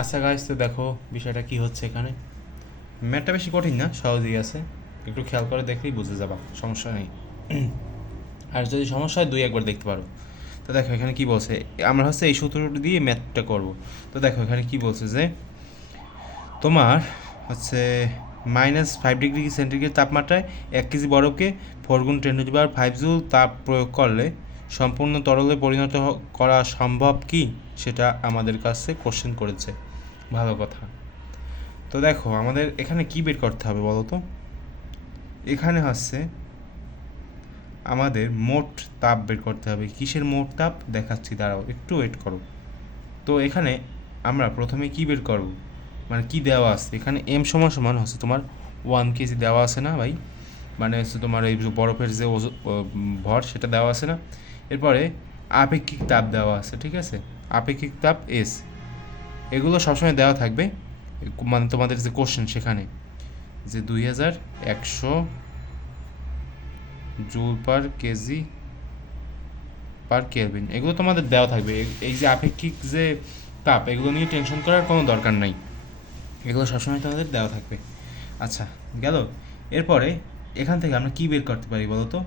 আচ্ছা গাইস তো দেখো বিষয়টা কি হচ্ছে এখানে। ম্যাটটা বেশি কঠিন না, সহজেই আছে। একটু খেয়াল করে দেখলেই বুঝে যাবা, সমস্যা নেই। আর যদি সমস্যা হয়, দুই একবার দেখতে পারো। তো দেখো, এখানে কি বলছে? আমরা হচ্ছে এই সূত্রটা দিয়ে ম্যাথটা করব। তো দেখো, এখানে কি বলছে যে, তোমার হচ্ছে মাইনাস ফাইভ ডিগ্রি সেন্টিগ্রেড তাপমাত্রায় এক কেজি বরফকে ফোর গুণ টেন টু ফাইভ জুল তাপ প্রয়োগ করলে সম্পূর্ণ তরলে পরিণত করা সম্ভব কি? সেটা আমাদের কাছে কোশ্চেন করেছে। ভালো কথা। তো দেখো, আমাদের এখানে কি বের করতে হবে বলো তো? এখানে হচ্ছে আমাদের মোট তাপ বের করতে হবে। কিসের মোট তাপ? দেখাচ্ছি, দাঁড়াও, একটু ওয়েট করো। তো এখানে আমরা প্রথমে কি বের করব? মানে কি দেওয়া আছে? এখানে এম সমান সমান হচ্ছে তোমার ওয়ান কেজি দেওয়া আছে না ভাই? মানে হচ্ছে তোমার এই বরফের যে ভর, সেটা দেওয়া আছে না? এরপরে আপেক্ষিক তাপ দেওয়া আছে, ঠিক আছে? আপেক্ষিক তাপ এস এগুলো সবসময় দেওয়া থাকবে। মানে তোমাদের যে কোশ্চেন সেখানে, যে দুই হাজার একশো joule per kg per kelvin, এগুলো তোমাদের দেওয়া থাকবে। এই- যে আপেক্ষিক যে তাপ, এগুলো নিয়ে টেনশন করার কোনো দরকার নাই। এগুলো সবসময় তোমাদের দেওয়া থাকবে। আচ্ছা গেল। এরপরে এখান থেকে আমরা কি বের করতে পারি বলো তো?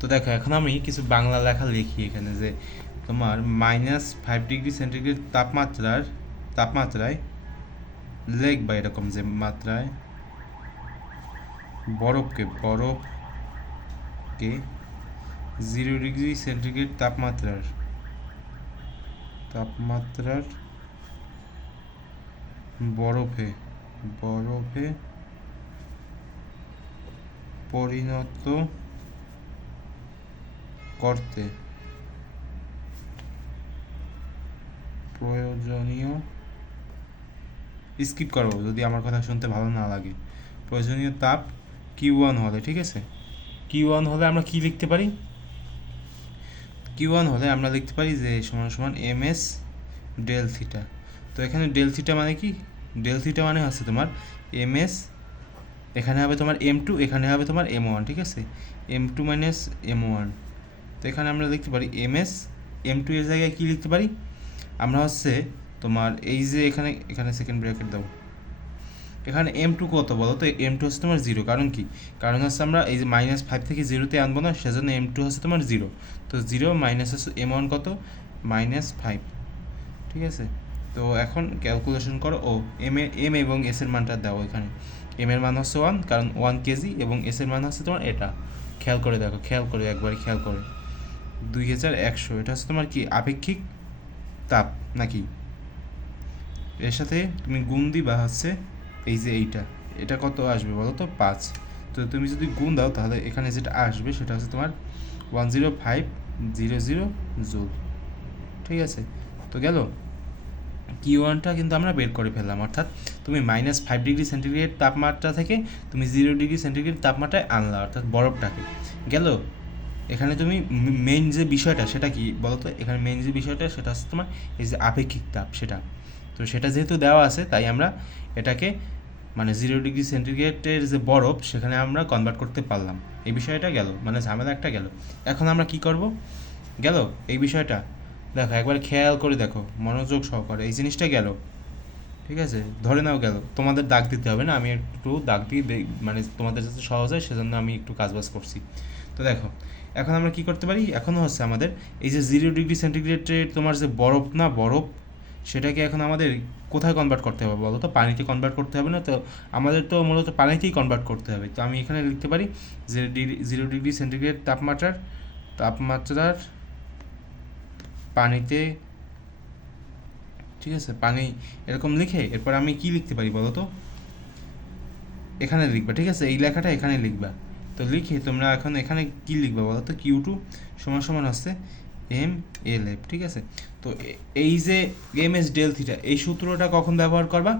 তো দেখো, এখন আমি কিছু বাংলা লেখা লিখি এখানে যে তোমার মাইনাস ফাইভ ডিগ্রি সেন্টিগ্রেড তাপমাত্রার, তাপমাত্রায় লিখবা এরকম যে মাত্রায় বরফকে বরফকে জিরো ডিগ্রি সেন্টিগ্রেড তাপমাত্রার তাপমাত্রার বরফে বরফে পরিণত করতে প্রয়োজনীয়। স্কিপ করো যদি আমার কথা শুনতে ভালো না লাগে। প্রয়োজনীয় তাপ কিউ ওয়ান হলে, ঠিক আছে? কিউ ওয়ান হলে আমরা কি লিখতে পারি? কিউ ওয়ান হলে আমরা লিখতে পারি যে, সমান সমান এম এস ডেল থিটা তো এখানে ডেল থিটা মানে কি? ডেল থিটা মানে হচ্ছে তোমার এম এস এখানে হবে তোমার এম টু এখানে হবে তোমার এম ওয়ান ঠিক আছে? M two minus M one তো এখানে আমরা লিখতে পারি এম এস এম টু এর জায়গায় কী লিখতে পারি? আমরা হচ্ছে তোমার এই যে এখানে এখানে সেকেন্ড ব্র্যাকেট দাও। এখানে এম টু কত বলো তো? এম টু হচ্ছে তোমার জিরো কারণ কি? কারণ হচ্ছে আমরা এই যে মাইনাস ফাইভ থেকে জিরোতে আনব না, সেজন্য এম টু হচ্ছে তোমার জিরো তো জিরো মাইনাস হচ্ছে এম ওয়ান কত? মাইনাস ফাইভ ঠিক আছে? তো এখন ক্যালকুলেশন করো। ও এম এ এম এবং এস এর মানটা দাও এখানে। এম এর মান হচ্ছে ওয়ান কারণ ওয়ান কেজি এবং এস এর মান হচ্ছে তোমার এটা। খেয়াল করে দেখো, খেয়াল করে, একবারে খেয়াল করে। দুই হাজার একশো, এটা হচ্ছে তোমার কি? আপেক্ষিক তাপ নাকি? এর সাথে তুমি গুণ দিবা হচ্ছে এই যে এইটা। এটা কত আসবে বলো তো পাঁচ। তো তুমি যদি গুণ দাও তাহলে এখানে যেটা আসবে সেটা হচ্ছে তোমার one zero five zero zero joule ঠিক আছে? তো গেল? কি ওয়ানটা কিন্তু আমরা বের করে ফেললাম। অর্থাৎ তুমি মাইনাস ফাইভ ডিগ্রি সেন্টিগ্রেড তাপমাত্রা থেকে তুমি জিরো ডিগ্রি সেন্টিগ্রেড তাপমাত্রায় আনলা, অর্থাৎ বরফটাকে। গেল? এখানে তুমি মেইন যে বিষয়টা, সেটা কি বলো তো এখানে মেইন যে বিষয়টা, সেটা হচ্ছে তোমার এই যে আপেক্ষিক তাপ, সেটা। তো সেটা যেহেতু দেওয়া আছে, তাই আমরা এটাকে মানে জিরো ডিগ্রি সেন্টিগ্রেডের যে বরফ, সেখানে আমরা কনভার্ট করতে পারলাম। এই বিষয়টা গেল মানে ঝামেলা একটা গেল। এখন আমরা কি করব? গেল? এই বিষয়টা। দেখো, একবার খেয়াল করে দেখো, মনোযোগ সহকারে। এই জিনিসটা গেল। ঠিক আছে? ধরে নাও গেল। তোমাদের দাগ দিতে হবে না, আমি একটু দাগ দিয়ে মানে তোমাদের যাতে সহজ হয়, সেজন্য আমি একটু কাজবাজ করছি। তো দেখো, এখন আমরা কি করতে পারি? এখনও হচ্ছে আমাদের এই যে জিরো ডিগ্রি সেন্টিগ্রেডের তোমার যে বরফ না, বরফ, সেটাকে এখন আমাদের কোথায় কনভার্ট করতে হবে বলো তো? পানিতে কনভার্ট করতে হবে না তো? আমাদের তো মূলত পানিতেই কনভার্ট করতে হবে। তো আমি এখানে লিখতে পারি zero degree zero degree centigrade তাপমাত্রার তাপমাত্রার পানিতে, ঠিক আছে? পানি এরকম লিখে এরপর আমি কি লিখতে পারি বলো তো? এখানে লিখবা, ঠিক আছে? এই লেখাটা এখানে লিখবা। তো লিখে, তোমরা এখন এখানে কি লিখবে বলো তো? কিউ টু সমান সমান হচ্ছে এম এল এফ ঠিক আছে? তো এই যে এম এস ডেল থিটা এই সূত্রটা কখন ব্যবহার করবা?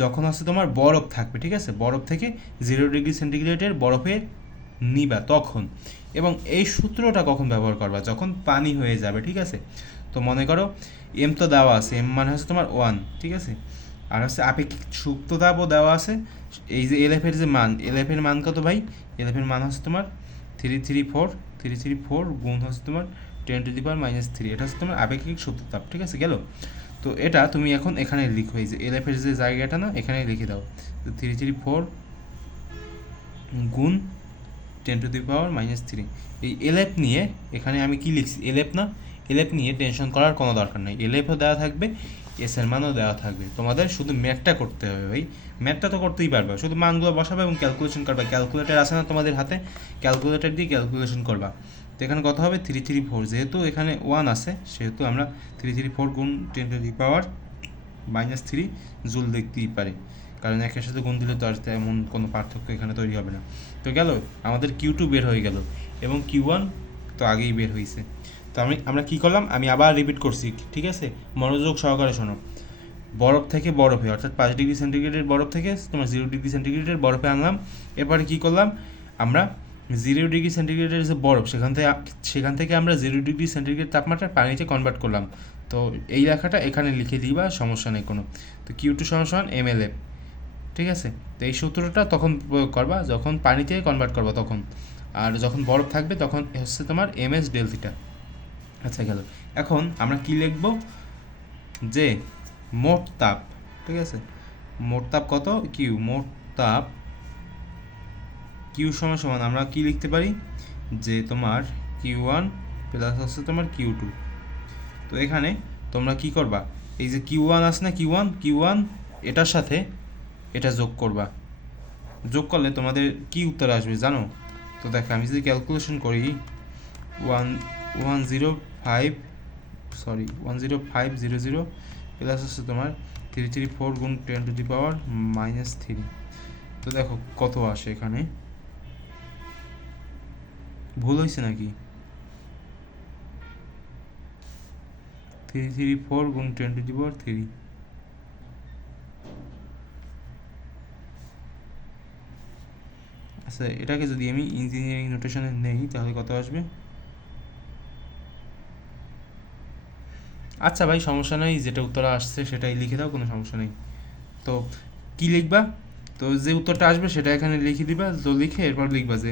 যখন হচ্ছে তোমার বরফ থাকবে, ঠিক আছে? বরফ থেকে জিরো ডিগ্রি সেন্টিগ্রেডের বরফের নিবা তখন। এবং এই সূত্রটা কখন ব্যবহার করবা? যখন পানি হয়ে যাবে, ঠিক আছে? তো মনে করো এম তো দেওয়া আছে এম মানে হচ্ছে তোমার ওয়ান ঠিক আছে? আর হচ্ছে আপেক্ষিক সুপ্ততাপও দেওয়া আছে। এই যে এল এলএফের যে মান এল এলএফের মান কত ভাই? এল এলএফের মান হচ্ছে তোমার three three four three three four গুণ হচ্ছে তোমার ten to the power minus three এটা হচ্ছে তোমার আপেক্ষিক সুপ্ততাপ ঠিক আছে? গেল? তো এটা তুমি এখন এখানে লিখো, এই যে এল এলএফের যে জায়গাটা না, এখানে লিখে দাও। থ্রি থ্রি ফোর গুণ ten to the power minus three এই এলএফ নিয়ে এখানে আমি কি লিখছি? এলএফ না? এলএফ নিয়ে টেনশন করার কোনো দরকার নেই। এলএফও দেওয়া থাকবে। এস এর মানও দেওয়া থাকবে। তোমাদের শুধু ম্যাথটা করতে হবে ভাই। ম্যাথটা তো করতেই পারবে। শুধু মানগুলো বসাবে এবং ক্যালকুলেশন করবে। ক্যালকুলেটর আছে না তোমাদের হাতে? ক্যালকুলেটর দিয়ে ক্যালকুলেশন করবা। তো এখানে কত হবে থ্রি থ্রি ফোর যেহেতু এখানে ওয়ান আছে, সেহেতু আমরা থ্রি থ্রি ফোর গুণ ten to the power minus three joule দেখতেই পারি। কারণ একের সাথে গুণ দিলে তো আর তেমন কোনো পার্থক্য এখানে তৈরি হবে না। তো গেল, আমাদের কিউ টু বের হয়ে গেল। এবং কিউ ওয়ান তো আগেই বের হয়েছে আমি, আমরা কী করলাম? আমি আবার রিপিট করছি, ঠিক আছে? মনোযোগ সহকারে শোনো। বরফ থেকে বরফে, অর্থাৎ পাঁচ ডিগ্রি সেন্টিগ্রেডের বরফ থেকে তোমার জিরো ডিগ্রি সেন্টিগ্রেডের বরফে আনলাম। এরপরে কী করলাম? আমরা জিরো ডিগ্রি সেন্টিগ্রেডের যে বরফ, সেখান থেকে সেখান থেকে আমরা জিরো ডিগ্রি সেন্টিগ্রেড তাপমাত্রা পানিতে কনভার্ট করলাম। তো এই লেখাটা এখানে লিখে দিবা, সমস্যা নেই কোনো। তো কিউ টু সমান এম এল এফ ঠিক আছে? তো এই সূত্রটা তখন প্রয়োগ করবা, যখন পানিতে কনভার্ট করবা তখন। আর যখন বরফ থাকবে তখন হচ্ছে তোমার এম এস ডেলথিটা আচ্ছা গেল। এখন আমরা কি লিখব? যে মোট তাপ, ঠিক আছে? মোট তাপ কত? কিউ মোট তাপ কিউ সমান সমান, আমরা কি লিখতে পারি? যে তোমার কিউ ওয়ান প্লাস হচ্ছে তোমার কিউ টু তো এখানে তোমরা কি করবা? এই যে কিউ ওয়ান আছে না কিউ ওয়ান কিউ ওয়ান এটার সাথে এটা যোগ করবা। যোগ করলে তোমাদের কি উত্তর আসবে জানো? তো দেখো, আমি যদি ক্যালকুলেশন করি one one zero five sorry one zero five zero zero plus হচ্ছে তোমার থ্রি থ্রি ফোর গুণ ten to the power minus three তো দেখো কত আসে এখানে? ভুল হয়েছে নাকি? থ্রি থ্রি ফোর গুণ ten to the power three আচ্ছা এটাকে যদি আমি ইঞ্জিনিয়ারিং নোটেশনে নেই, তাহলে কত আসবে? আচ্ছা ভাই, সমস্যা নেই, যেটা উত্তর আসছে সেটাই লিখে দাও, কোনো সমস্যা নেই। তো কি লিখবা? তো যে উত্তরটা আসবে সেটা এখানে লিখে দিবা, তো লিখে এরপর লিখবা যে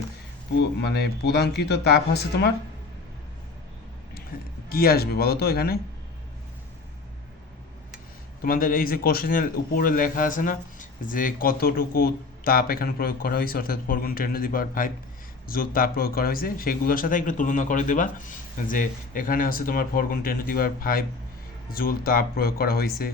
মানে প্রদানকৃত তাপ আছে তোমার। কি আসবে বলো তো এখানে? তোমাদের এই যে কোশ্চেনের উপরে লেখা আছে না, যে কতটুকু তাপ এখানে প্রয়োগ করা হয়েছে, অর্থাৎ ফোর গুণ টেন দি পাওয়ার ফাইভ জোল তাপ প্রয়োগ করা হয়েছে, সেগুলোর সাথে একটু তুলনা করে দেবা যে এখানে হচ্ছে তোমার ফোর গুণ টেন পাওয়ার ফাইভ জুল তাপ প্রয়োগ করা হয়েছে।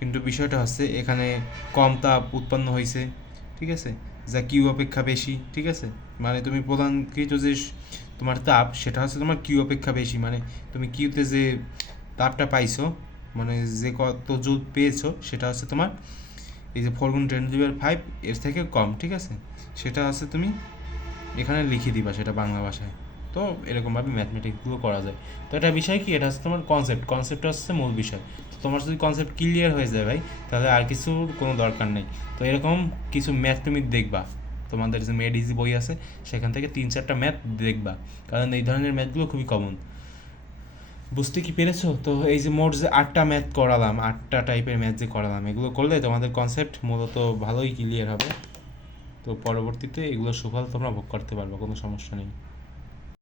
কিন্তু বিষয়টা হচ্ছে এখানে কম তাপ উৎপন্ন হয়েছে, ঠিক আছে? যা কিউ অপেক্ষা বেশি, ঠিক আছে? মানে তুমি প্রধানকৃত যে স- তোমার তাপ, সেটা হচ্ছে তোমার কিউ অপেক্ষা বেশি। মানে তুমি কিউতে যে তাপটা পাইছো মানে যে কত জুল পেয়েছ, সেটা হচ্ছে তোমার এই যে ফোর গুণ টেন ফাইভ এর থেকে কম, ঠিক আছে? সেটা হচ্ছে তুমি এখানে লিখে দিবা সেটা বাংলা ভাষায়। তো এরকমভাবে ম্যাথমেটিক্সগুলো করা যায়। তো এটা বিষয় কি? এটা হচ্ছে তোমার কনসেপ্ট কনসেপ্ট হচ্ছে মূল বিষয়। তো তোমার যদি কনসেপ্ট ক্লিয়ার হয়ে যায় ভাই, তাহলে আর কিছুর কোনো দরকার নেই। তো এরকম কিছু ম্যাথ তুমি দেখবা। তোমাদের যে মেড ইজি বই আছে, সেখান থেকে তিন চারটা ম্যাথ দেখবা। কারণ এই ধরনের ম্যাথগুলো খুবই কমন বুঝতে কি পেরেছ? তো এই যে মোট যে আটটা ম্যাথ করালাম, আটটা টাইপের ম্যাথ যে করালাম, এগুলো করলে তোমাদের কনসেপ্ট মূলত ভালোই ক্লিয়ার হবে। তো পরবর্তীতে এগুলো সুফল তোমরা ভোগ করতে পারবে কোনো সমস্যা নেই।